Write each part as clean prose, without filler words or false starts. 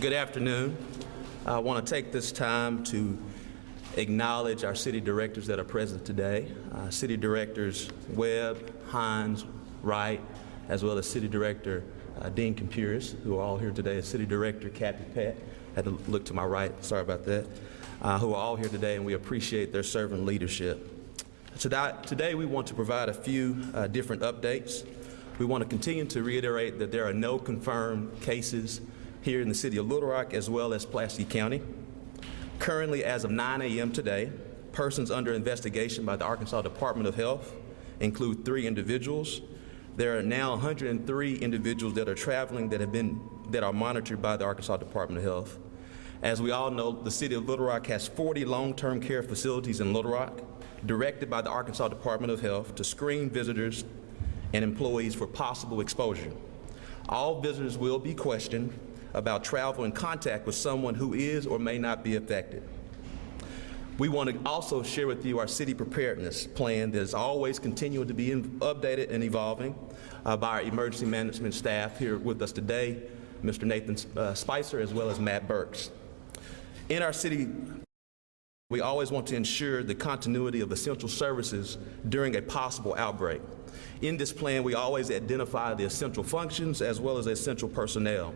Good afternoon. I want to take this time to acknowledge our city directors that are present today. City Directors Webb, Hines, Wright, as well as City Director Dean Compuris, who are all here today, and City Director Kathy Pett, had to look to my right, sorry about that, who are all here today, and we appreciate their servant leadership. Today we want to provide a few different updates. We want to continue to reiterate that there are no confirmed cases here in the city of Little Rock as well as Pulaski County. Currently, as of 9 a.m. today, persons under investigation by the Arkansas Department of Health include 3 individuals. There are now 103 individuals that are traveling that are monitored by the Arkansas Department of Health. As we all know, the city of Little Rock has 40 long-term care facilities in Little Rock, directed by the Arkansas Department of Health to screen visitors and employees for possible exposure. All visitors will be questioned about travel and contact with someone who is or may not be affected. We want to also share with you our city preparedness plan that is always continuing to be updated and evolving by our emergency management staff. Here with us today, Mr. Nathan Spicer as well as Matt Burks. In our city, we always want to ensure the continuity of essential services during a possible outbreak. In this plan, we always identify the essential functions as well as essential personnel.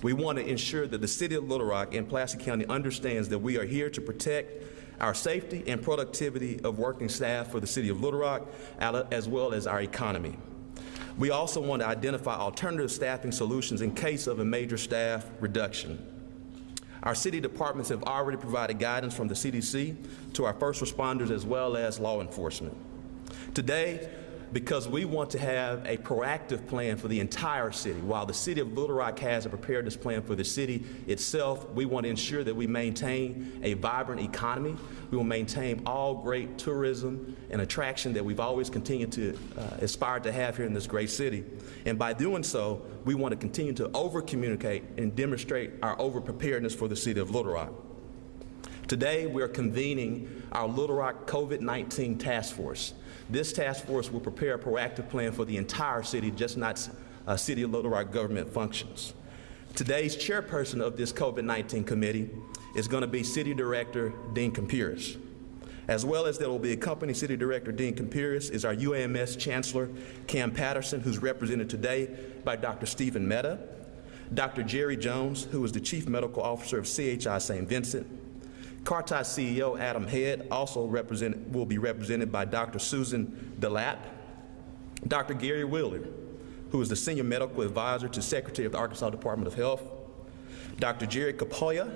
We want to ensure that the city of Little Rock and Pulaski County understands that we are here to protect our safety and productivity of working staff for the city of Little Rock, as well as our economy. We also want to identify alternative staffing solutions in case of a major staff reduction. Our city departments have already provided guidance from the CDC to our first responders as well as law enforcement. Today, because we want to have a proactive plan for the entire city. While the city of Little Rock has a preparedness plan for the city itself, we want to ensure that we maintain a vibrant economy. We will maintain all great tourism and attraction that we've always continued to aspire to have here in this great city. And by doing so, we want to continue to over-communicate and demonstrate our over-preparedness for the city of Little Rock. Today, we are convening our Little Rock COVID-19 task force. This task force will prepare a proactive plan for the entire city, just not City of Little Rock government functions. Today's chairperson of this COVID-19 committee is going to be City Director Dean Compuris. As well as there will be accompanying City Director Dean Compuris is our UAMS Chancellor Cam Patterson, who's represented today by Dr. Stephen Mehta, Dr. Jerry Jones, who is the Chief Medical Officer of CHI St. Vincent, Carti CEO Adam Head also will be represented by Dr. Susan DeLapp, Dr. Gary Wheeler, who is the Senior Medical Advisor to Secretary of the Arkansas Department of Health, Dr. Jerry Capoya,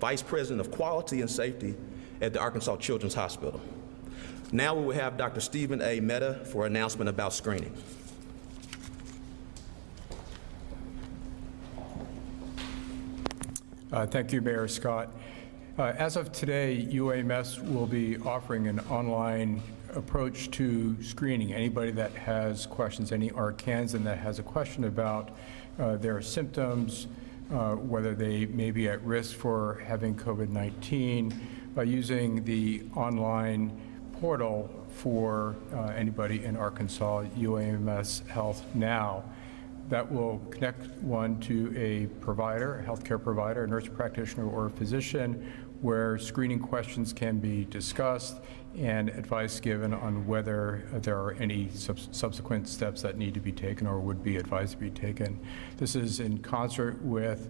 Vice President of Quality and Safety at the Arkansas Children's Hospital. Now we will have Dr. Stephen A. Mehta for an announcement about screening. Thank you, Mayor Scott. As of today, UAMS will be offering an online approach to screening. Anybody that has questions, any Arkansan that has a question about their symptoms, whether they may be at risk for having COVID-19, by using the online portal for anybody in Arkansas, UAMS Health Now. That will connect one to a provider, a healthcare provider, a nurse practitioner, or a physician, where screening questions can be discussed and advice given on whether there are any subsequent steps that need to be taken or would be advised to be taken. This is in concert with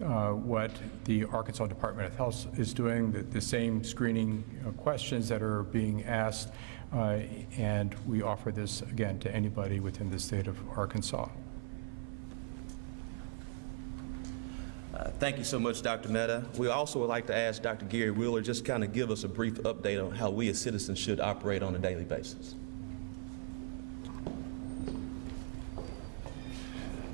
what the Arkansas Department of Health is doing, the same screening questions that are being asked, and we offer this, again, to anybody within the state of Arkansas. Thank you so much, Dr. Mehta. We also would like to ask Dr. Gary Wheeler just kind of give us a brief update on how we as citizens should operate on a daily basis.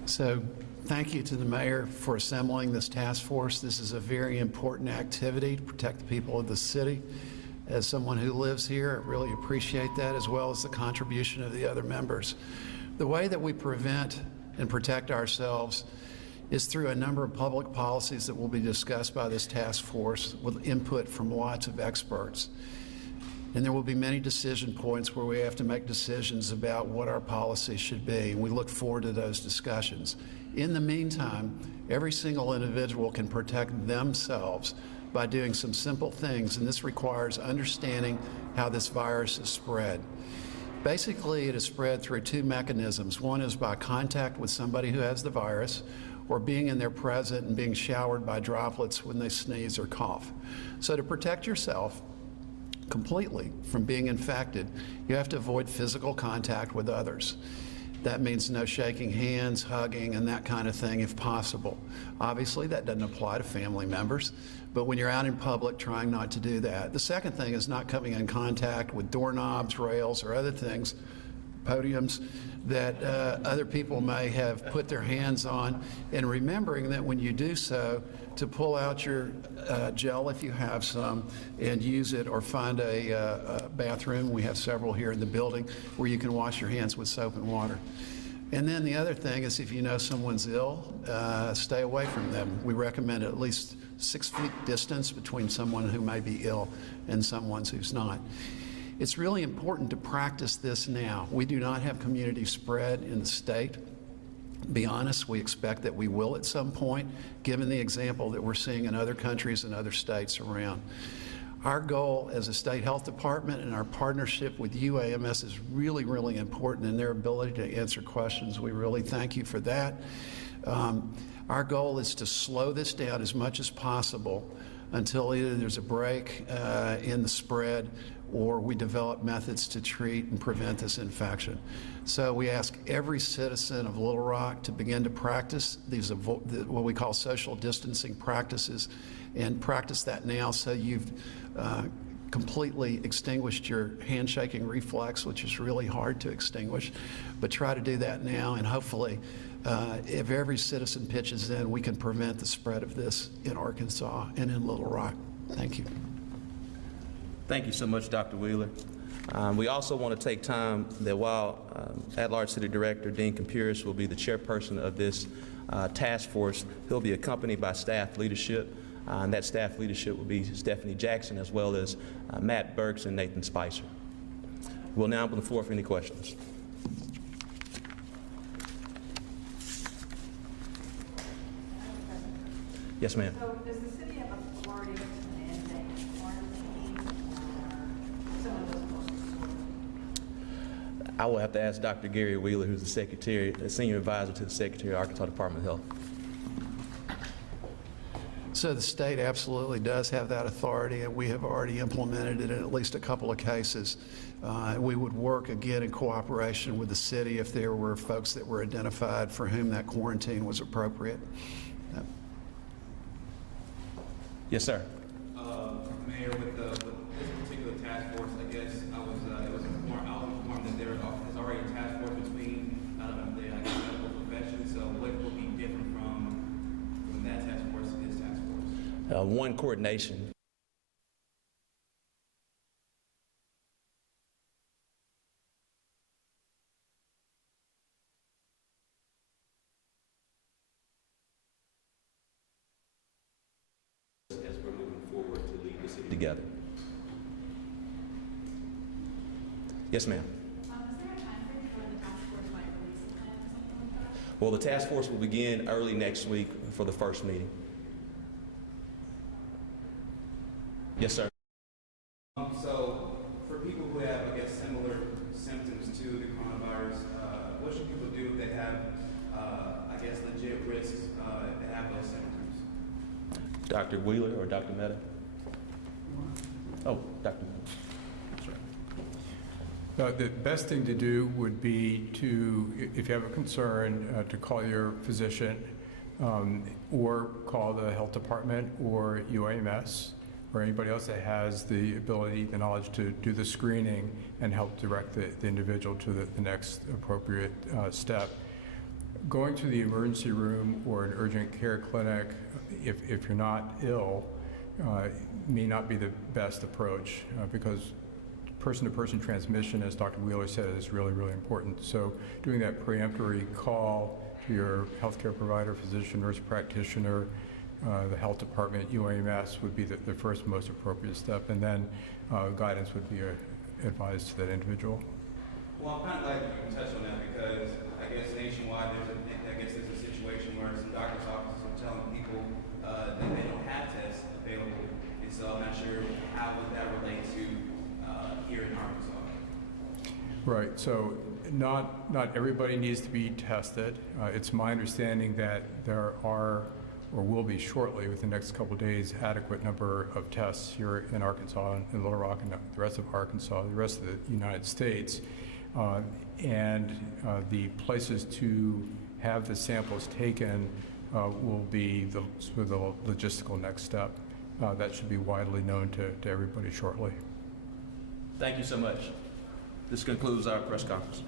So thank you to the mayor for assembling this task force. This is a very important activity to protect the people of the city. As someone who lives here, I really appreciate that, as well as the contribution of the other members. The way that we prevent and protect ourselves is through a number of public policies that will be discussed by this task force with input from lots of experts. And there will be many decision points where we have to make decisions about what our policy should be, and we look forward to those discussions. In the meantime, every single individual can protect themselves by doing some simple things, and this requires understanding how this virus is spread. Basically, it is spread through two mechanisms. One is by contact with somebody who has the virus, or being in their presence and being showered by droplets when they sneeze or cough. So to protect yourself completely from being infected, you have to avoid physical contact with others. That means no shaking hands, hugging, and that kind of thing if possible. Obviously, that doesn't apply to family members, but when you're out in public, trying not to do that. The second thing is not coming in contact with doorknobs, rails, or other things, podiums, that other people may have put their hands on, and remembering that when you do so, to pull out your gel if you have some and use it, or find a bathroom. We have several here in the building where you can wash your hands with soap and water. And then the other thing is, if you know someone's ill, stay away from them. We recommend at least 6 feet distance between someone who may be ill and someone who's not. It's really important to practice this now. We do not have community spread in the state. Be honest, we expect that we will at some point, given the example that we're seeing in other countries and other states around. Our goal as a state health department and our partnership with UAMS is really, really important in their ability to answer questions. We really thank you for that. Our goal is to slow this down as much as possible until either there's a break in the spread, or we develop methods to treat and prevent this infection. So we ask every citizen of Little Rock to begin to practice these what we call social distancing practices, and practice that now so you've completely extinguished your handshaking reflex, which is really hard to extinguish. But try to do that now, and hopefully if every citizen pitches in, we can prevent the spread of this in Arkansas and in Little Rock. Thank you. Thank you so much, Dr. Wheeler. We also want to take time that while at-large City Director Dean Compuris will be the chairperson of this task force, he'll be accompanied by staff leadership, and that staff leadership will be Stephanie Jackson, as well as Matt Burks and Nathan Spicer. We'll now open the floor for any questions. Yes, ma'am. So does the city have authority to mandate quarantine, or someone doesn't want to? I will have to ask Dr. Gary Wheeler, who's the secretary, the senior advisor to the Secretary of Arkansas Department of Health. So the state absolutely does have that authority, and we have already implemented it in at least a couple of cases. We would work again in cooperation with the city if there were folks that were identified for whom that quarantine was appropriate. Yes, sir. Mayor, with this particular task force, I guess I was informed that there is already a task force between the medical profession. So what will be different from that task force to this task force? One, coordination. As we're moving forward to lead the city together. Yes, ma'am. Is there a time frame for the task force might release a plan or something like that? Well, the task force will begin early next week for the first meeting. Yes, sir. So for people who have, I guess, similar symptoms to the coronavirus, what should people do if they have, I guess, legit risks if they have those symptoms? Dr. Wheeler or Dr. Mehta? Oh, Dr. Mehta. The best thing to do would be to, if you have a concern, to call your physician or call the health department or UAMS or anybody else that has the ability, the knowledge to do the screening and help direct the individual to the next appropriate step. Going to the emergency room or an urgent care clinic, if you're not ill, may not be the best approach because person-to-person transmission, as Dr. Wheeler said, is really, really important. So doing that preemptory call to your healthcare provider, physician, nurse practitioner, the health department, UAMS would be the first most appropriate step, and then guidance would be advised to that individual. Well, I'm kind of glad you touched on that because I guess nationwide there's a situation situation where some doctor's offices are telling people that they don't have tests available, and so I'm not sure how would that relate to here in Arkansas. Right, so not everybody needs to be tested. It's my understanding that there are, or will be shortly, within the next couple of days, adequate number of tests here in Arkansas, in Little Rock, and the rest of Arkansas, the rest of the United States. And the places to have the samples taken will be the logistical next step. That should be widely known to everybody shortly. Thank you so much. This concludes our press conference.